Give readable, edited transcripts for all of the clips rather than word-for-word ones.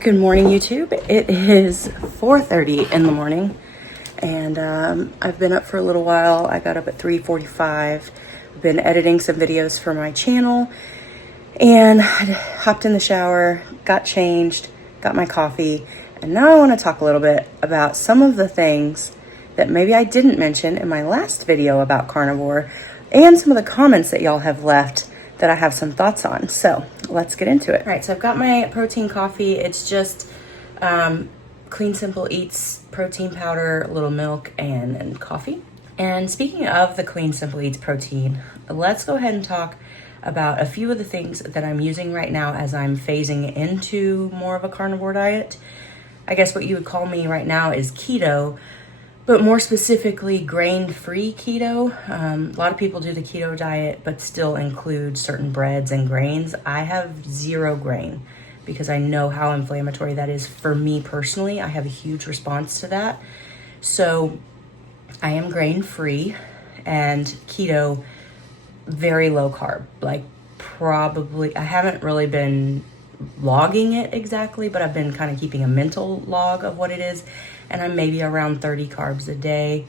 Good morning, YouTube. It is 4:30 in the morning, and I've been up for a little while. I got up at 3:45. I've been editing some videos for my channel, and I hopped in the shower, got changed, got my coffee, and now I want to talk a little bit about some of the things that maybe I didn't mention in my last video about carnivore, and some of the comments that y'all have left that I have some thoughts on. So let's get into it. All right, so I've got my protein coffee. It's just Clean Simple Eats protein powder, a little milk, and coffee. And speaking of the Clean Simple Eats protein, let's go ahead and talk about a few of the things that I'm using right now as I'm phasing into more of a carnivore diet. I guess what you would call me right now is keto, but more specifically grain-free keto. A lot of people do the keto diet but still include certain breads and grains. I have 0 grain because I know how inflammatory that is for me personally. I have a huge response to that. So I am grain-free and keto, very low carb. Like probably, I haven't really been logging it exactly, but I've been kind of keeping a mental log of what it is. And I'm maybe around 30 carbs a day,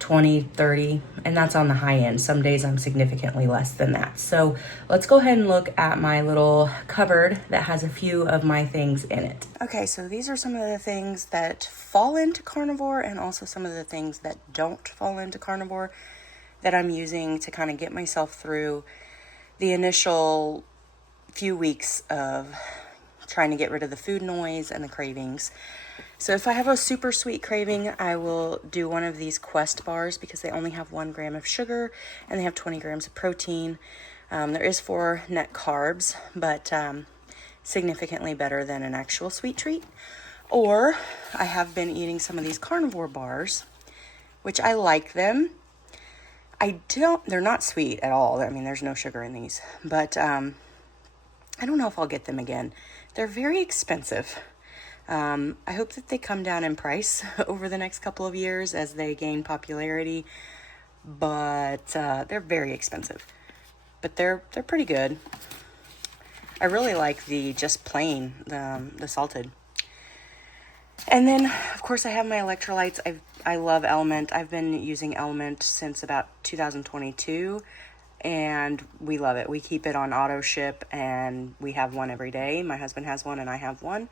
20, 30, and that's on the high end. Some days I'm significantly less than that. So let's go ahead and look at my little cupboard that has a few of my things in it. Okay, so these are some of the things that fall into carnivore and also some of the things that don't fall into carnivore that I'm using to kind of get myself through the initial few weeks of trying to get rid of the food noise and the cravings. So if I have a super sweet craving, I will do one of these Quest bars because they only have 1 gram of sugar and they have 20 grams of protein. There is 4 net carbs, but significantly better than an actual sweet treat. Or I have been eating some of these carnivore bars, which I like them. They're not sweet at all. I mean, there's no sugar in these, but I don't know if I'll get them again. They're very expensive. I hope that they come down in price over the next couple of years as they gain popularity, but they're very expensive. But they're pretty good. I really like the just plain, the salted. And then, of course, I have my electrolytes. I love Element. I've been using Element since about 2022, and we love it. We keep it on auto ship, and we have one every day. My husband has one, and I have one.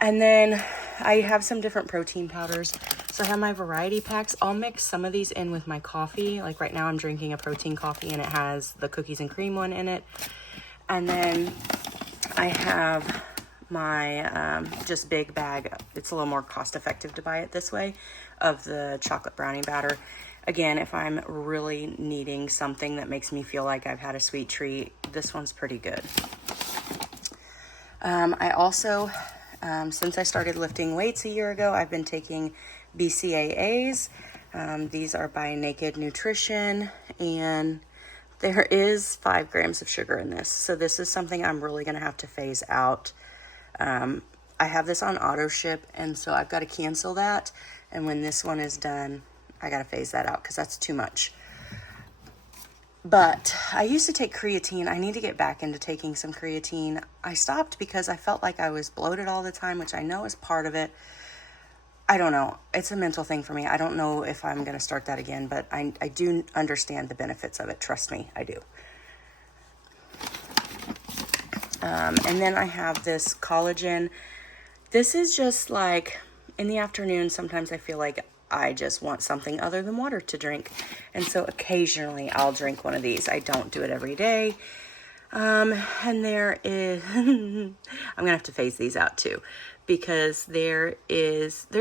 And then I have some different protein powders. So I have my variety packs. I'll mix some of these in with my coffee. Like right now I'm drinking a protein coffee and it has the cookies and cream one in it. And then I have my just big bag. It's a little more cost effective to buy it this way, of the chocolate brownie batter. Again, if I'm really needing something that makes me feel like I've had a sweet treat, this one's pretty good. I also... since I started lifting weights a year ago, I've been taking BCAAs. These are by Naked Nutrition, and there is 5 grams of sugar in this. So this is something I'm really going to have to phase out. I have this on auto ship, and so I've got to cancel that. And when this one is done, I got to phase that out because that's too much. But I used to take creatine. I need to get back into taking some creatine. I stopped because I felt like I was bloated all the time, which I know is part of it. I don't know. It's a mental thing for me. I don't know if I'm going to start that again, but I do understand the benefits of it. Trust me, I do. And then I have this collagen. This is just like in the afternoon, sometimes I feel like I just want something other than water to drink. And so occasionally I'll drink one of these. I don't do it every day. And there is, I'm going to have to phase these out too, because there's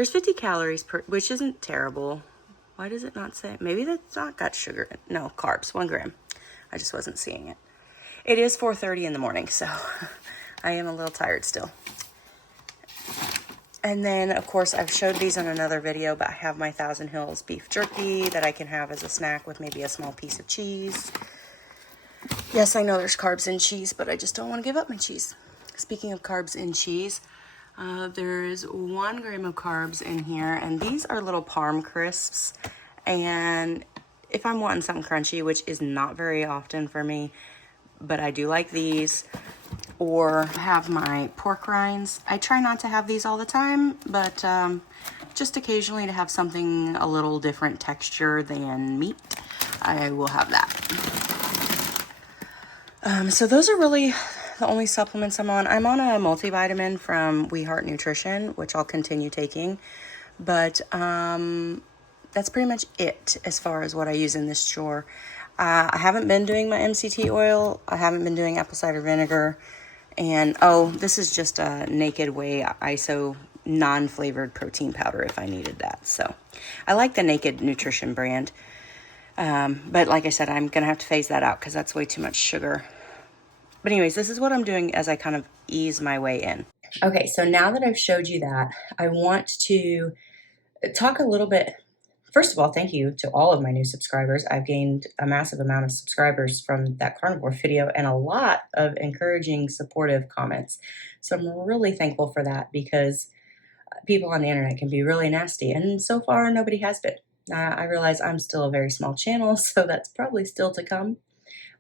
50 calories per, which isn't terrible. Why does it not say? Maybe that's not got sugar. No, carbs, 1 gram. I just wasn't seeing it. It is 4:30 in the morning, so I am a little tired still. And then, of course, I've showed these in another video, but I have my Thousand Hills beef jerky that I can have as a snack with maybe a small piece of cheese. Yes, I know there's carbs in cheese, but I just don't want to give up my cheese. Speaking of carbs in cheese, there's 1 gram of carbs in here, and these are little Parm crisps. And if I'm wanting something crunchy, which is not very often for me, but I do like these. Or have my pork rinds. I try not to have these all the time, but just occasionally to have something a little different texture than meat, I will have that. So those are really the only supplements I'm on. I'm on a multivitamin from We Heart Nutrition, which I'll continue taking, but that's pretty much it as far as what I use in this drawer. I haven't been doing my MCT oil. I haven't been doing apple cider vinegar. And, oh, this is just a Naked Whey ISO non-flavored protein powder if I needed that. So I like the Naked Nutrition brand. But like I said, I'm going to have to phase that out because that's way too much sugar. But anyways, this is what I'm doing as I kind of ease my way in. Okay, so now that I've showed you that, I want to talk a little bit. First of all, thank you to all of my new subscribers. I've gained a massive amount of subscribers from that carnivore video and a lot of encouraging, supportive comments. So I'm really thankful for that because people on the internet can be really nasty, and so far nobody has been. I realize I'm still a very small channel, so that's probably still to come.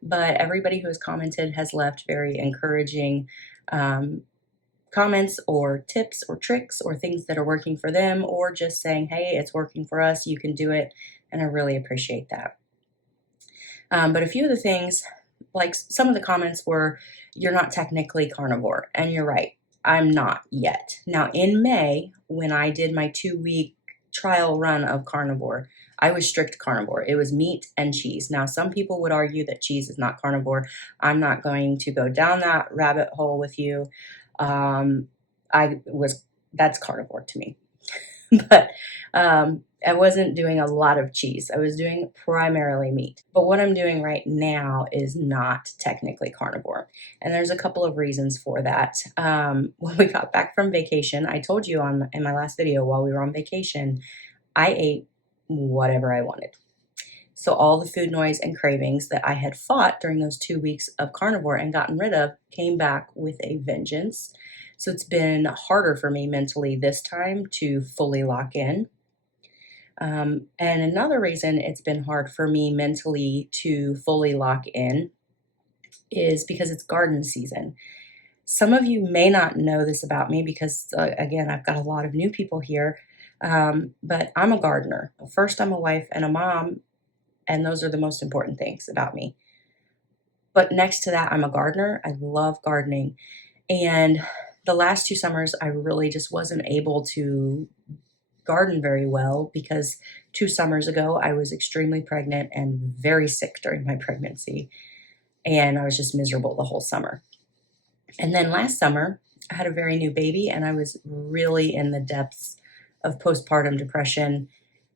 But everybody who has commented has left very encouraging comments or tips or tricks or things that are working for them, or just saying, hey, it's working for us, you can do it. And I really appreciate that. But a few of the things, like some of the comments were, you're not technically carnivore. And you're right, I'm not yet. Now in May, when I did my 2-week trial run of carnivore, I was strict carnivore. It was meat and cheese. Now, some people would argue that cheese is not carnivore. I'm not going to go down that rabbit hole with you. That's carnivore to me. But I wasn't doing a lot of cheese. I was doing primarily meat. But what I'm doing right now is not technically carnivore. And there's a couple of reasons for that. When we got back from vacation, I told you in my last video, while we were on vacation, I ate whatever I wanted. So all the food noise and cravings that I had fought during those 2 weeks of carnivore and gotten rid of came back with a vengeance. So it's been harder for me mentally this time to fully lock in. And another reason it's been hard for me mentally to fully lock in is because it's garden season. Some of you may not know this about me because, again, I've got a lot of new people here, but I'm a gardener. First, I'm a wife and a mom, and those are the most important things about me. But next to that, I'm a gardener. I love gardening. And the last 2 summers, I really just wasn't able to garden very well because 2 summers ago, I was extremely pregnant and very sick during my pregnancy. And I was just miserable the whole summer. And then last summer, I had a very new baby, and I was really in the depths of postpartum depression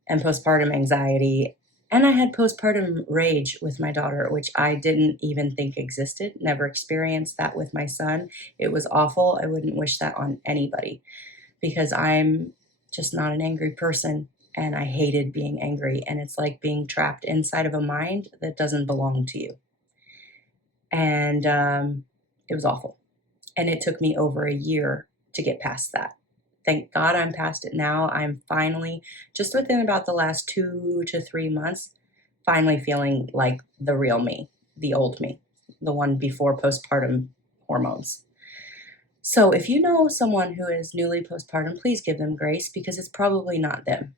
and postpartum anxiety. And I had postpartum rage with my daughter, which I didn't even think existed, never experienced that with my son. It was awful. I wouldn't wish that on anybody because I'm just not an angry person, and I hated being angry. And it's like being trapped inside of a mind that doesn't belong to you. And it was awful. And it took me over a year to get past that. Thank God I'm past it now. I'm finally, just within about the last 2 to 3 months, finally feeling like the real me, the old me, the one before postpartum hormones. So if you know someone who is newly postpartum, please give them grace because it's probably not them.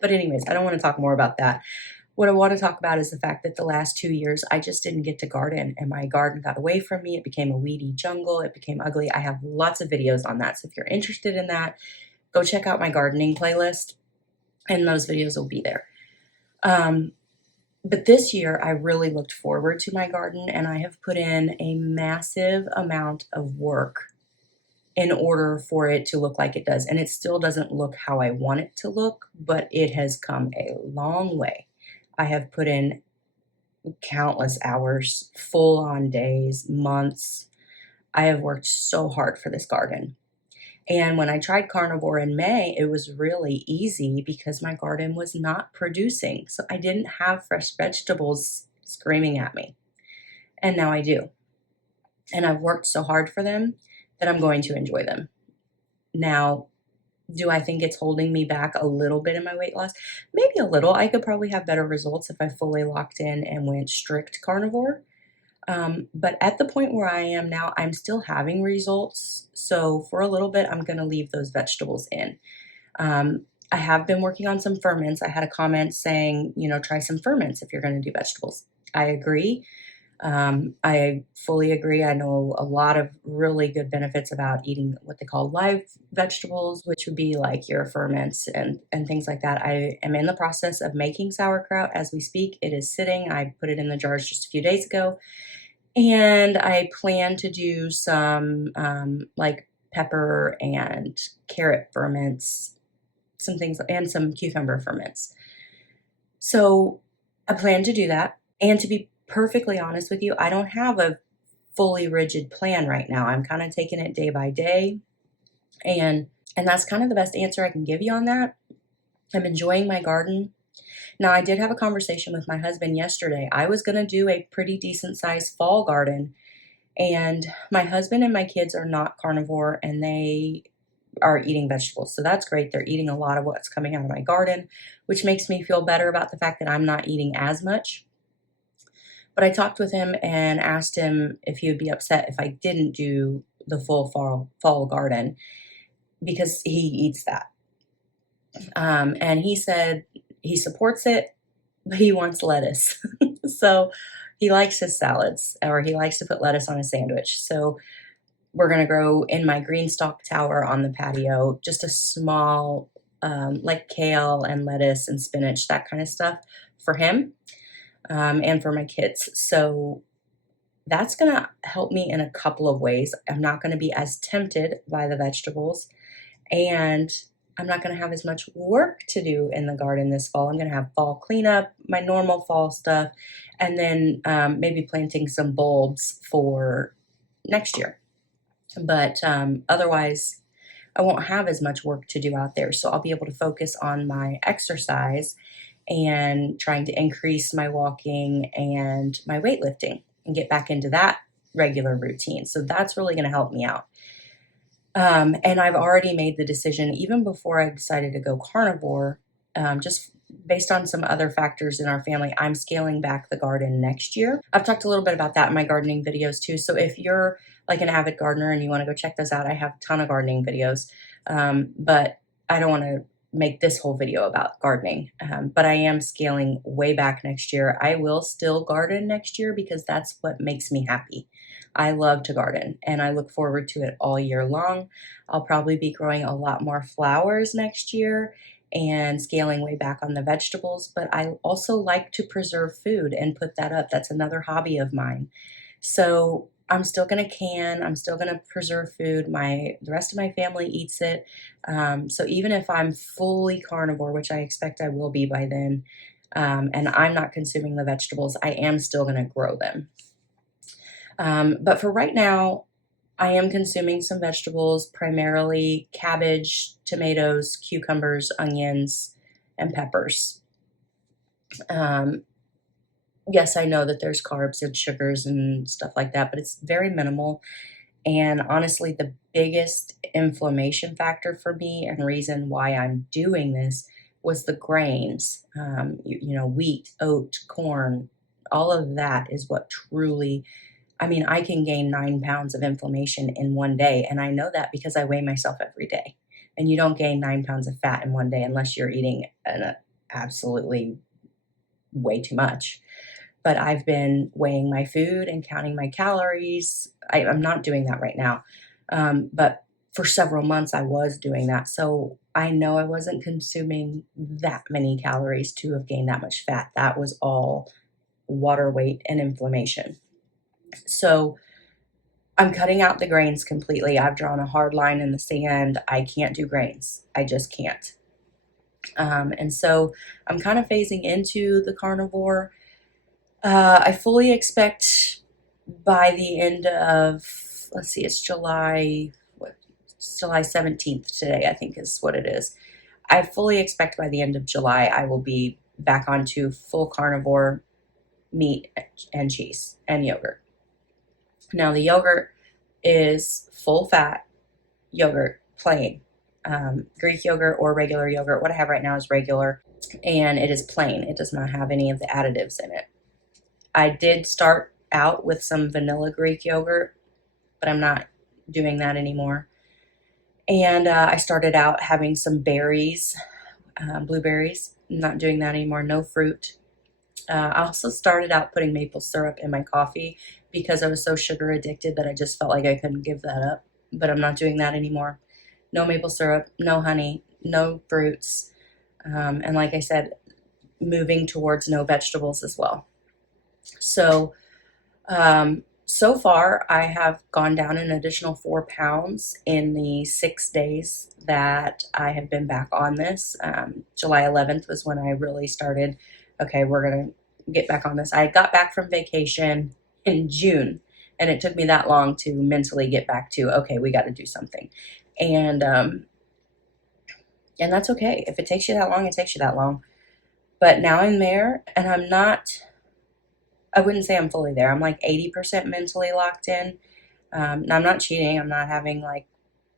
But anyways, I don't want to talk more about that. What I want to talk about is the fact that the last 2 years, I just didn't get to garden, and my garden got away from me. It became a weedy jungle. It became ugly. I have lots of videos on that. So if you're interested in that, go check out my gardening playlist, and those videos will be there. But this year, I really looked forward to my garden, and I have put in a massive amount of work in order for it to look like it does. And it still doesn't look how I want it to look, but it has come a long way. I have put in countless hours, full-on days, months. I have worked so hard for this garden. And when I tried carnivore in May, it was really easy because my garden was not producing. So I didn't have fresh vegetables screaming at me. And now I do. And I've worked so hard for them that I'm going to enjoy them. Now, do I think it's holding me back a little bit in my weight loss? Maybe a little. I could probably have better results if I fully locked in and went strict carnivore. But at the point where I am now, I'm still having results. So for a little bit, I'm going to leave those vegetables in. I have been working on some ferments. I had a comment saying, you know, try some ferments if you're going to do vegetables. I agree. I fully agree. I know a lot of really good benefits about eating what they call live vegetables, which would be like your ferments and things like that. I am in the process of making sauerkraut as we speak. It is sitting. I put it in the jars just a few days ago. And I plan to do some like pepper and carrot ferments, some things, and some cucumber ferments. So I plan to do that. And to be perfectly honest with you, I don't have a fully rigid plan right now. I'm kind of taking it day by day. And that's kind of the best answer I can give you on that. I'm enjoying my garden. Now, I did have a conversation with my husband yesterday. I was going to do a pretty decent sized fall garden, and my husband and my kids are not carnivore and they are eating vegetables. So that's great. They're eating a lot of what's coming out of my garden, which makes me feel better about the fact that I'm not eating as much. But I talked with him and asked him if he would be upset if I didn't do the full fall garden, because he eats that. And he said he supports it, but he wants lettuce. So he likes his salads, or he likes to put lettuce on a sandwich. So we're going to grow in my green stalk tower on the patio, just a small, like kale and lettuce and spinach, that kind of stuff for him, and for my kids. So that's going to help me in a couple of ways. I'm not going to be as tempted by the vegetables, and I'm not going to have as much work to do in the garden this fall. I'm going to have fall cleanup, my normal fall stuff, and then maybe planting some bulbs for next year. But otherwise, I won't have as much work to do out there. So I'll be able to focus on my exercise and trying to increase my walking and my weightlifting and get back into that regular routine. So that's really going to help me out. And I've already made the decision, even before I decided to go carnivore, just based on some other factors in our family, I'm scaling back the garden next year. I've talked a little bit about that in my gardening videos too. So if you're like an avid gardener and you want to go check those out, I have a ton of gardening videos. But I don't want to make this whole video about gardening. But I am scaling way back next year. I will still garden next year because that's what makes me happy. I love to garden and I look forward to it all year long. I'll probably be growing a lot more flowers next year and scaling way back on the vegetables, but I also like to preserve food and put that up. That's another hobby of mine. So I'm still going to can, I'm still going to preserve food. The rest of my family eats it. So even if I'm fully carnivore, which I expect I will be by then, and I'm not consuming the vegetables, I am still going to grow them. But for right now, I am consuming some vegetables, primarily cabbage, tomatoes, cucumbers, onions, and peppers. Yes, I know that there's carbs and sugars and stuff like that, but it's very minimal. And honestly, the biggest inflammation factor for me and reason why I'm doing this was the grains. You know, wheat, oat, corn, all of that is what truly, I mean, I can gain 9 pounds of inflammation in one day. And I know that because I weigh myself every day. And you don't gain 9 pounds of fat in one day unless you're eating absolutely way too much. But I've been weighing my food and counting my calories. I'm not doing that right now. But for several months, I was doing that. So I know I wasn't consuming that many calories to have gained that much fat. That was all water weight and inflammation. So I'm cutting out the grains completely. I've drawn a hard line in the sand. I can't do grains. I just can't. And so I'm kind of phasing into the carnivore. I fully expect by the end of, let's see, it's July 17th today, I think is what it is. I fully expect by the end of July, I will be back onto full carnivore meat and cheese and yogurt. Now the yogurt is full fat yogurt, plain. Greek yogurt or regular yogurt. What I have right now is regular, and it is plain. It does not have any of the additives in it. I did start out with some vanilla Greek yogurt, but I'm not doing that anymore. And I started out having some berries, blueberries. I'm not doing that anymore. No fruit. I also started out putting maple syrup in my coffee because I was so sugar addicted that I just felt like I couldn't give that up. But I'm not doing that anymore. No maple syrup, no honey, no fruits. And like I said, moving towards no vegetables as well. So, so far, I have gone down an additional 4 pounds in the 6 days that I have been back on this. July 11th was when I really started, okay, we're going to get back on this. I got back from vacation in June, and it took me that long to mentally get back to, okay, we got to do something. And that's okay. If it takes you that long, it takes you that long. But now I'm there, and I wouldn't say I'm fully there. I'm like 80% mentally locked in. Now I'm not cheating. I'm not having like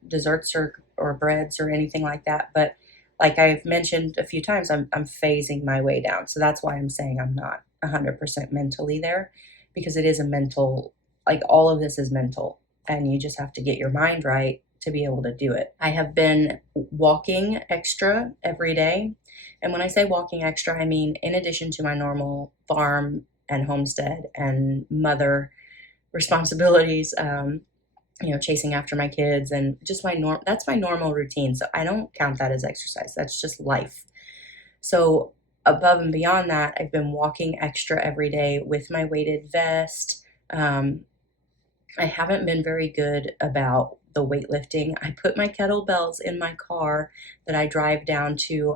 desserts or breads or anything like that. But like I've mentioned a few times, I'm phasing my way down. So that's why I'm saying I'm not 100% mentally there, because it is a mental, like all of this is mental, and you just have to get your mind right to be able to do it. I have been walking extra every day. And when I say walking extra, I mean in addition to my normal farm and homestead and mother responsibilities, chasing after my kids and just that's my normal routine. So I don't count that as exercise. That's just life. So above and beyond that, I've been walking extra every day with my weighted vest. I haven't been very good about the weightlifting. I put my kettlebells in my car that I drive down to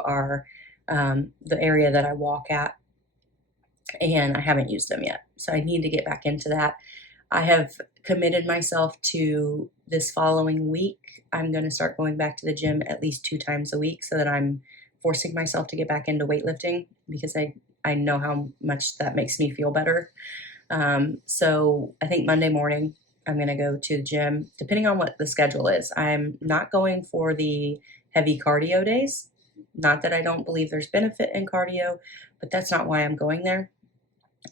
the area that I walk at, and I haven't used them yet. So I need to get back into that. I have committed myself to this following week. I'm going to start going back to the gym at least 2 times a week so that I'm forcing myself to get back into weightlifting, because I know how much that makes me feel better. So I think Monday morning I'm going to go to the gym, depending on what the schedule is. I'm not going for the heavy cardio days. Not that I don't believe there's benefit in cardio, but that's not why I'm going there.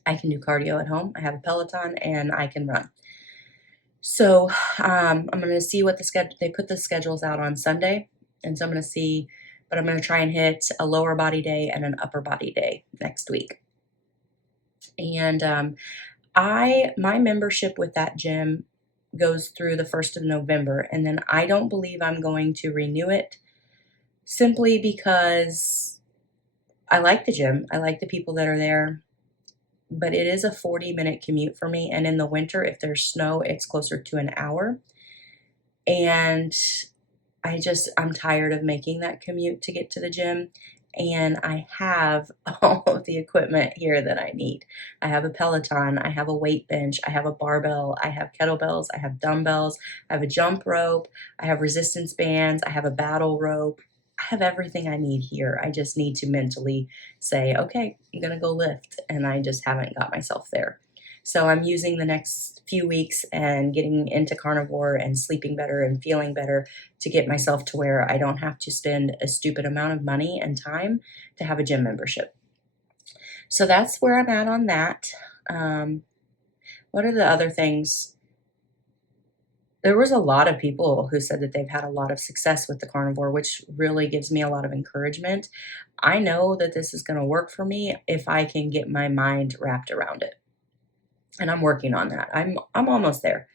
I can do cardio at home. I have a Peloton and I can run. So I'm going to see what they put the schedules out on Sunday. And so I'm going to see, but I'm going to try and hit a lower body day and an upper body day next week. And my membership with that gym goes through the 1st of November. And then I don't believe I'm going to renew it, simply because I like the gym. I like the people that are there. But it is a 40-minute commute for me. And in the winter, if there's snow, it's closer to an hour. And I'm tired of making that commute to get to the gym. And I have all of the equipment here that I need. I have a Peloton, I have a weight bench, I have a barbell, I have kettlebells, I have dumbbells, I have a jump rope, I have resistance bands, I have a battle rope. I have everything I need here. I just need to mentally say, okay, I'm going to go lift. And I just haven't got myself there. So I'm using the next few weeks and getting into carnivore and sleeping better and feeling better to get myself to where I don't have to spend a stupid amount of money and time to have a gym membership. So that's where I'm at on that. What are the other things? There was a lot of people who said that they've had a lot of success with the carnivore, which really gives me a lot of encouragement. I know that this is going to work for me if I can get my mind wrapped around it. And I'm working on that. I'm almost there.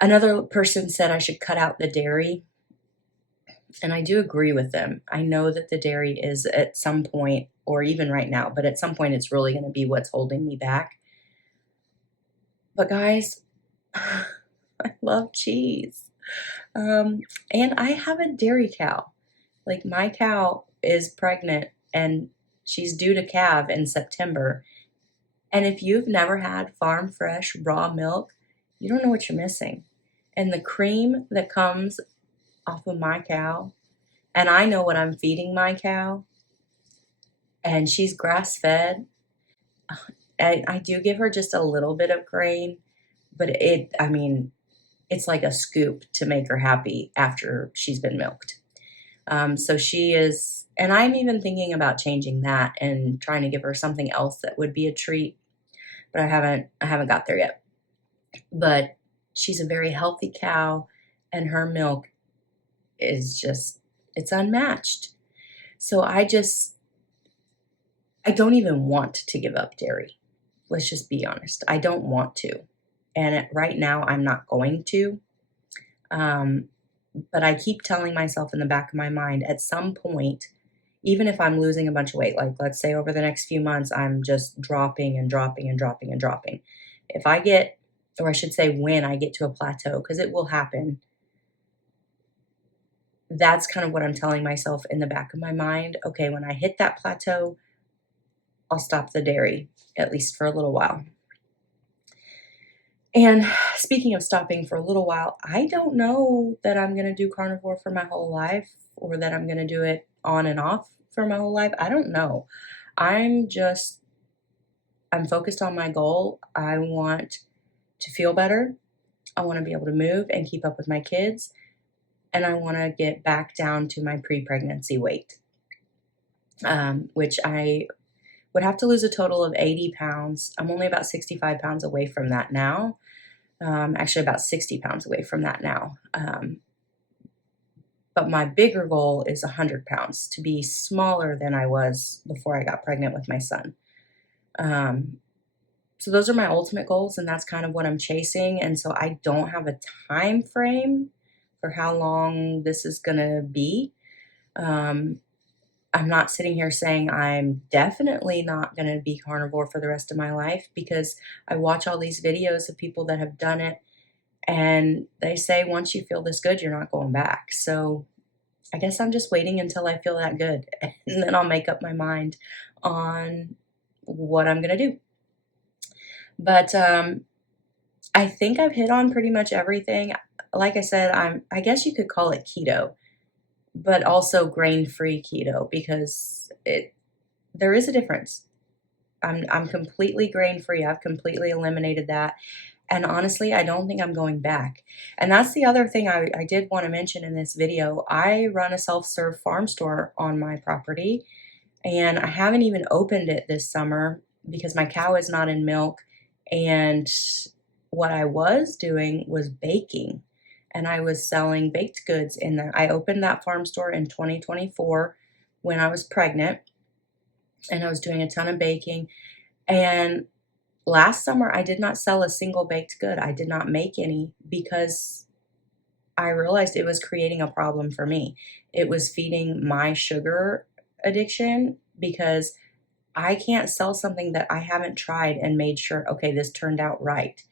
Another person said I should cut out the dairy. And I do agree with them. I know that the dairy is at some point, or even right now, but at some point it's really going to be what's holding me back. But guys, I love cheese. And I have a dairy cow. Like, my cow is pregnant and she's due to calve in September. And if you've never had farm fresh raw milk, you don't know what you're missing. And the cream that comes off of my cow, and I know what I'm feeding my cow, and she's grass fed. I do give her just a little bit of grain, but it's like a scoop to make her happy after she's been milked. So she is, and I'm even thinking about changing that and trying to give her something else that would be a treat. but I haven't got there yet. But she's a very healthy cow, and her milk is just, it's unmatched. So I don't even want to give up dairy. Let's just be honest. I don't want to. And right now I'm not going to. But I keep telling myself in the back of my mind, at some point, even if I'm losing a bunch of weight, like let's say over the next few months, I'm just dropping and dropping and dropping and dropping. If I get, or I should say when I get to a plateau, because it will happen, that's kind of what I'm telling myself in the back of my mind. Okay, when I hit that plateau, I'll stop the dairy, at least for a little while. And speaking of stopping for a little while, I don't know that I'm going to do carnivore for my whole life, or that I'm going to do it on and off for my whole life. I don't know. I'm focused on my goal. I want to feel better. I want to be able to move and keep up with my kids. And I want to get back down to my pre-pregnancy weight, which I would have to lose a total of 80 pounds. I'm only about 65 pounds away from that now. Actually about 60 pounds away from that now. But my bigger goal is 100 pounds, to be smaller than I was before I got pregnant with my son. So those are my ultimate goals, and that's kind of what I'm chasing. And so I don't have a time frame for how long this is going to be. I'm not sitting here saying I'm definitely not going to be carnivore for the rest of my life, because I watch all these videos of people that have done it, and they say once you feel this good, you're not going back. So I guess I'm just waiting until I feel that good, and then I'll make up my mind on what I'm going to do. But I think I've hit on pretty much everything. Like I said, I guess you could call it keto, but also grain-free keto, because there is a difference. I'm completely grain-free. I've completely eliminated that. And honestly, I don't think I'm going back. And that's the other thing I did want to mention in this video. I run a self-serve farm store on my property, and I haven't even opened it this summer because my cow is not in milk. And what I was doing was baking, and I was selling baked goods in there. I opened that farm store in 2024 when I was pregnant, and I was doing a ton of baking. And last summer, I did not sell a single baked good. I did not make any, because I realized it was creating a problem for me. It was feeding my sugar addiction, because I can't sell something that I haven't tried and made sure, okay, this turned out right.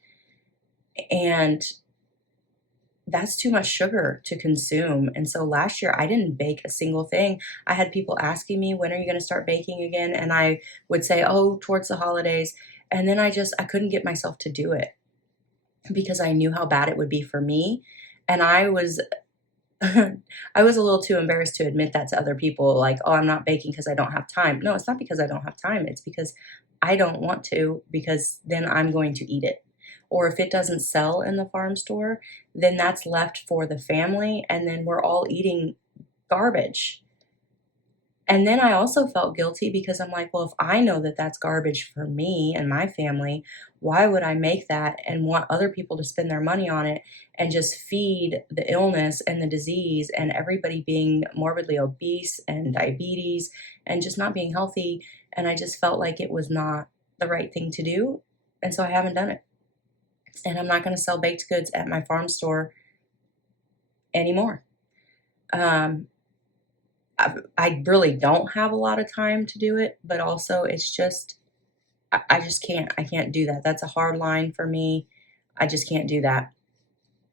And that's too much sugar to consume. And so last year I didn't bake a single thing. I had people asking me, when are you going to start baking again? And I would say, oh, towards the holidays. And then I couldn't get myself to do it, because I knew how bad it would be for me. And I was I was a little too embarrassed to admit that to other people, like, oh, I'm not baking because I don't have time. No, it's not because I don't have time. It's because I don't want to, because then I'm going to eat it. Or if it doesn't sell in the farm store, then that's left for the family, and then we're all eating garbage. And then I also felt guilty, because I'm like, well, if I know that that's garbage for me and my family, why would I make that and want other people to spend their money on it and just feed the illness and the disease and everybody being morbidly obese and diabetes and just not being healthy? And I just felt like it was not the right thing to do. And so I haven't done it. And I'm not going to sell baked goods at my farm store anymore. I really don't have a lot of time to do it, but also it's just, I just can't. I can't do that. That's a hard line for me. I just can't do that.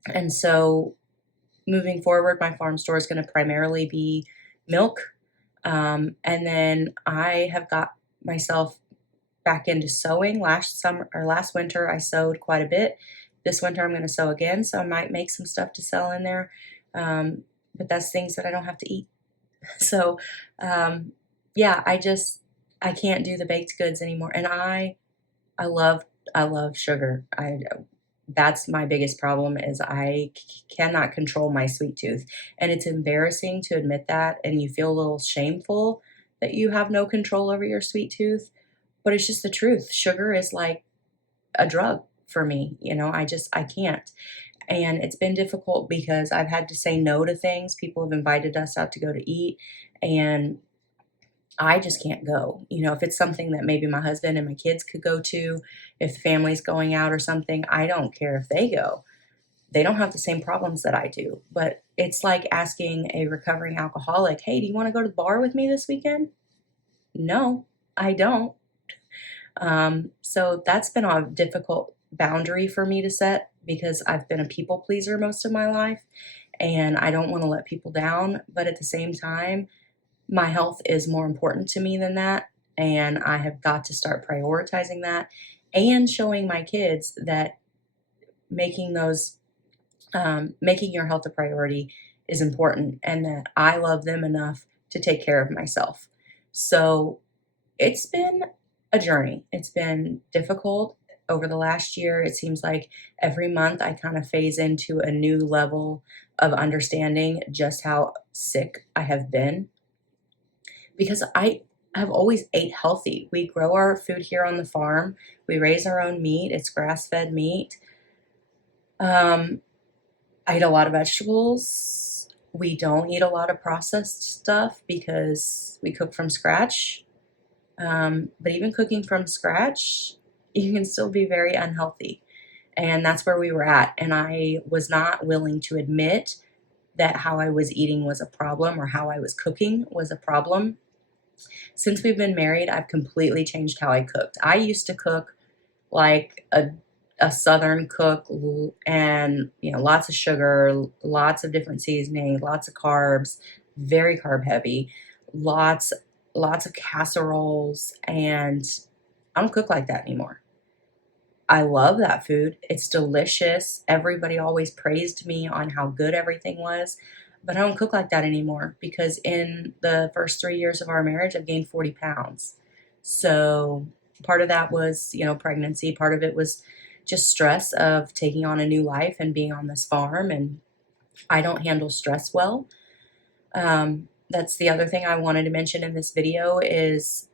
And so moving forward, my farm store is going to primarily be milk. And then I have got myself back into sewing. Last winter, I sewed quite a bit. This winter, I'm going to sew again, so I might make some stuff to sell in there. But that's things that I don't have to eat. So, yeah, I can't do the baked goods anymore. And I love sugar. That's my biggest problem, is I cannot control my sweet tooth. And it's embarrassing to admit that, and you feel a little shameful that you have no control over your sweet tooth, but it's just the truth. Sugar is like a drug for me. You know, I can't. And it's been difficult because I've had to say no to things. People have invited us out to go to eat, and I just can't go. You know, if it's something that maybe my husband and my kids could go to, if the family's going out or something, I don't care if they go. They don't have the same problems that I do. But it's like asking a recovering alcoholic, hey, do you want to go to the bar with me this weekend? No, I don't. So that's been a difficult boundary for me to set because I've been a people pleaser most of my life and I don't want to let people down. But at the same time, my health is more important to me than that. And I have got to start prioritizing that and showing my kids that making those, making your health a priority is important and that I love them enough to take care of myself. So it's been a journey. It's been difficult over the last year. It seems like every month I kind of phase into a new level of understanding just how sick I have been because I have always ate healthy. We grow our food here on the farm. We raise our own meat. It's grass-fed meat. I eat a lot of vegetables. We don't eat a lot of processed stuff because we cook from scratch. But even cooking from scratch, you can still be very unhealthy. And that's where we were at. And I was not willing to admit that how I was eating was a problem or how I was cooking was a problem. Since we've been married, I've completely changed how I cooked. I used to cook like a Southern cook and, you know, lots of sugar, lots of different seasonings, lots of carbs, very carb heavy, lots of casseroles, and I don't cook like that anymore. I love that food. It's delicious. Everybody always praised me on how good everything was, but I don't cook like that anymore because in the first 3 years of our marriage, I've gained 40 pounds. So part of that was, you know, pregnancy. Part of it was just stress of taking on a new life and being on this farm, and I don't handle stress well. That's the other thing I wanted to mention in this video is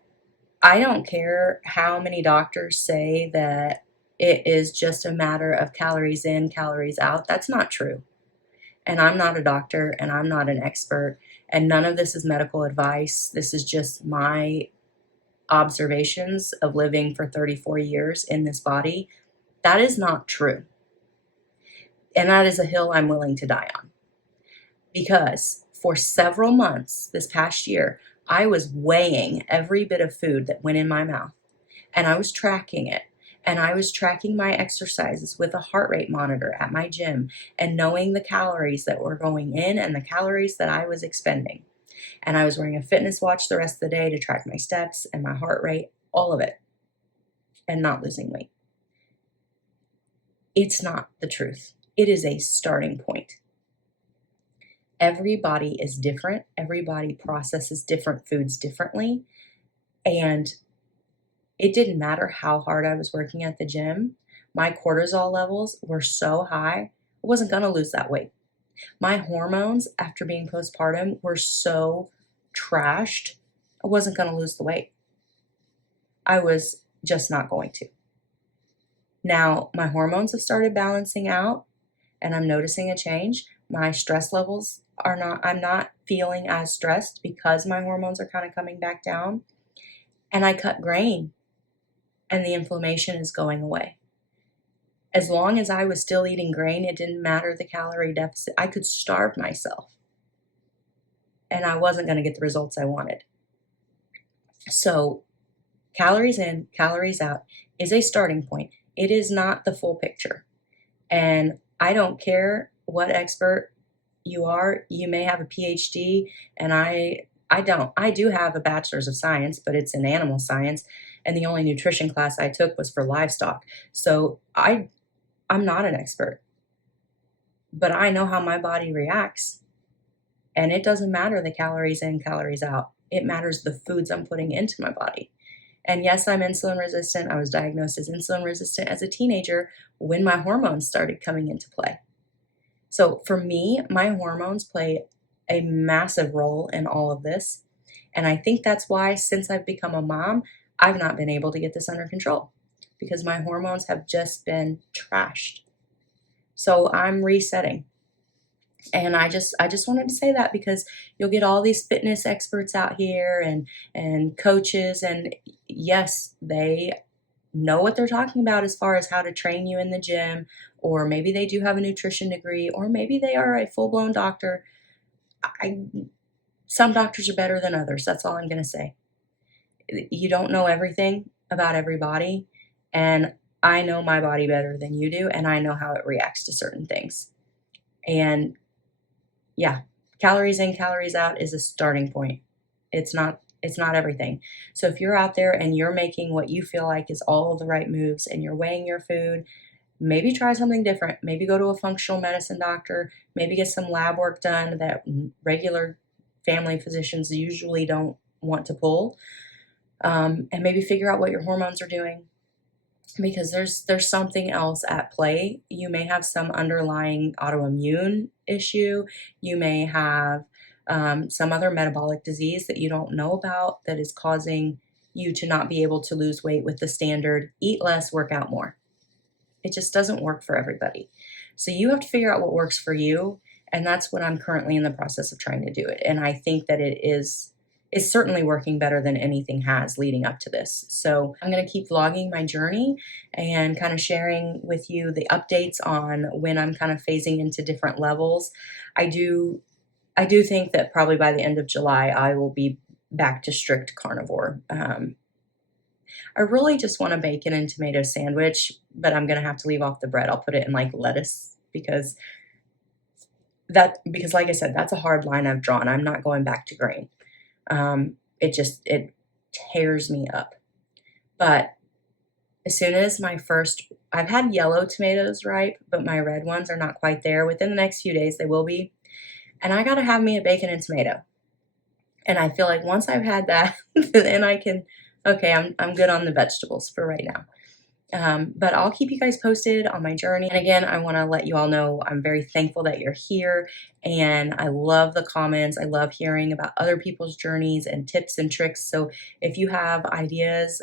I don't care how many doctors say that it is just a matter of calories in, calories out. That's not true. And I'm not a doctor and I'm not an expert and none of this is medical advice. This is just my observations of living for 34 years in this body. That is not true. And that is a hill I'm willing to die on. Because for several months this past year, I was weighing every bit of food that went in my mouth and I was tracking it. And I was tracking my exercises with a heart rate monitor at my gym and knowing the calories that were going in and the calories that I was expending. And I was wearing a fitness watch the rest of the day to track my steps and my heart rate, all of it, and not losing weight. It's not the truth. It is a starting point. Everybody is different. Everybody processes different foods differently. And it didn't matter how hard I was working at the gym. My cortisol levels were so high, I wasn't going to lose that weight. My hormones after being postpartum were so trashed, I wasn't going to lose the weight. I was just not going to. Now, my hormones have started balancing out and I'm noticing a change. My stress levels I'm not feeling as stressed because my hormones are kind of coming back down. And I cut grain and the inflammation is going away. As long as I was still eating grain, it didn't matter the calorie deficit. I could starve myself and I wasn't going to get the results I wanted. So calories in, calories out is a starting point. It is not the full picture. And I don't care what expert you are. You may have a PhD and I don't. I do have a bachelor's of science, but it's in animal science. And the only nutrition class I took was for livestock. So I'm not an expert, but I know how my body reacts. And it doesn't matter the calories in, calories out. It matters the foods I'm putting into my body. And yes, I'm insulin resistant. I was diagnosed as insulin resistant as a teenager when my hormones started coming into play. So for me, my hormones play a massive role in all of this. And I think that's why since I've become a mom, I've not been able to get this under control because my hormones have just been trashed. So I'm resetting. And I just wanted to say that because you'll get all these fitness experts out here and coaches, and yes, they know what they're talking about as far as how to train you in the gym, or maybe they do have a nutrition degree, or maybe they are a full-blown doctor. Some doctors are better than others. That's all I'm going to say. You don't know everything about everybody, and I know my body better than you do, and I know how it reacts to certain things. And yeah, calories in, calories out is a starting point. It's not everything. So if you're out there and you're making what you feel like is all of the right moves and you're weighing your food, maybe try something different. Maybe go to a functional medicine doctor, maybe get some lab work done that regular family physicians usually don't want to pull. And maybe figure out what your hormones are doing, because there's something else at play. You may have some underlying autoimmune issue. You may have some other metabolic disease that you don't know about that is causing you to not be able to lose weight with the standard eat less, work out more. It just doesn't work for everybody. So you have to figure out what works for you, and that's what I'm currently in the process of trying to do it. And I think that it's certainly working better than anything has leading up to this. So I'm going to keep vlogging my journey and kind of sharing with you the updates on when I'm kind of phasing into different levels. I do think that probably by the end of July, I will be back to strict carnivore. I really just want a bacon and tomato sandwich, but I'm going to have to leave off the bread. I'll put it in like lettuce because like I said, that's a hard line I've drawn. I'm not going back to grain. It tears me up. But as soon as I've had yellow tomatoes ripe, but my red ones are not quite there. Within the next few days, they will be. And I got to have me a bacon and tomato. And I feel like once I've had that, then I'm good on the vegetables for right now. But I'll keep you guys posted on my journey. And again, I want to let you all know I'm very thankful that you're here, and I love the comments. I love hearing about other people's journeys and tips and tricks. So if you have ideas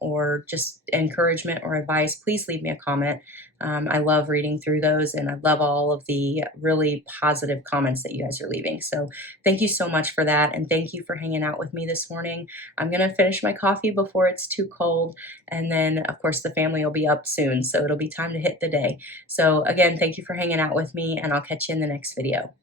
or just encouragement or advice, please leave me a comment. I love reading through those, and I love all of the really positive comments that you guys are leaving. So thank you so much for that, and thank you for hanging out with me this morning. I'm going to finish my coffee before it's too cold, and then, of course, the family will be up soon, so it'll be time to hit the day. So again, thank you for hanging out with me, and I'll catch you in the next video.